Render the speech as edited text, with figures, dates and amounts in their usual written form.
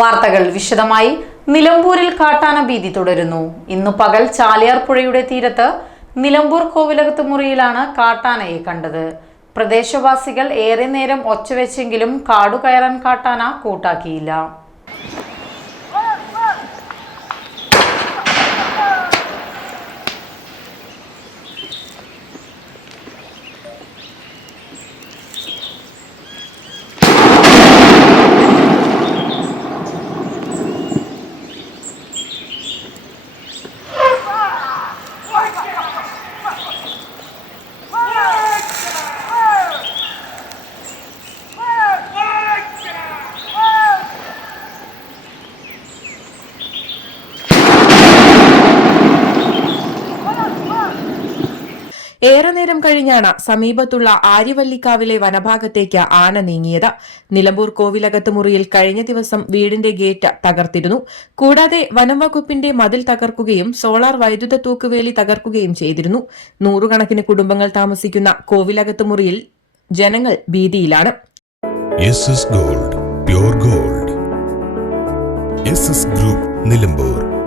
വാർത്തകൾ വിശദമായി. നിലമ്പൂരിൽ കാട്ടാന ഭീതി തുടരുന്നു. ഇന്നു പകൽ ചാലിയാർ പുഴയുടെ തീരത്ത് നിലമ്പൂർ കോവിലകത്ത് മുറിയിലാണ് കാട്ടാനയെ കണ്ടത്. പ്രദേശവാസികൾ ഏറെ നേരം ഒച്ചവെച്ചെങ്കിലും കാടുകയറാൻ കാട്ടാന കൂട്ടാക്കിയില്ല. ഏറെ നേരം കഴിഞ്ഞാണ് സമീപത്തുള്ള ആര്യവല്ലിക്കാവിലെ വനഭാഗത്തേക്ക് ആന നീങ്ങിയത്. നിലമ്പൂർ കോവിലകത്ത് മുറിയിൽ കഴിഞ്ഞ ദിവസം വീടിന്റെ ഗേറ്റ് തകർത്തിരുന്നു. കൂടാതെ വനംവകുപ്പിന്റെ മതിൽ തകർക്കുകയും സോളാർ വൈദ്യുത തൂക്കുവേലി തകർക്കുകയും ചെയ്തിരുന്നു. നൂറുകണക്കിന് കുടുംബങ്ങൾ താമസിക്കുന്ന കോവിലകത്ത് മുറിയിൽ ജനങ്ങൾ ഭീതിയിലാണ്. Gold, pure gold. Group Nilambur.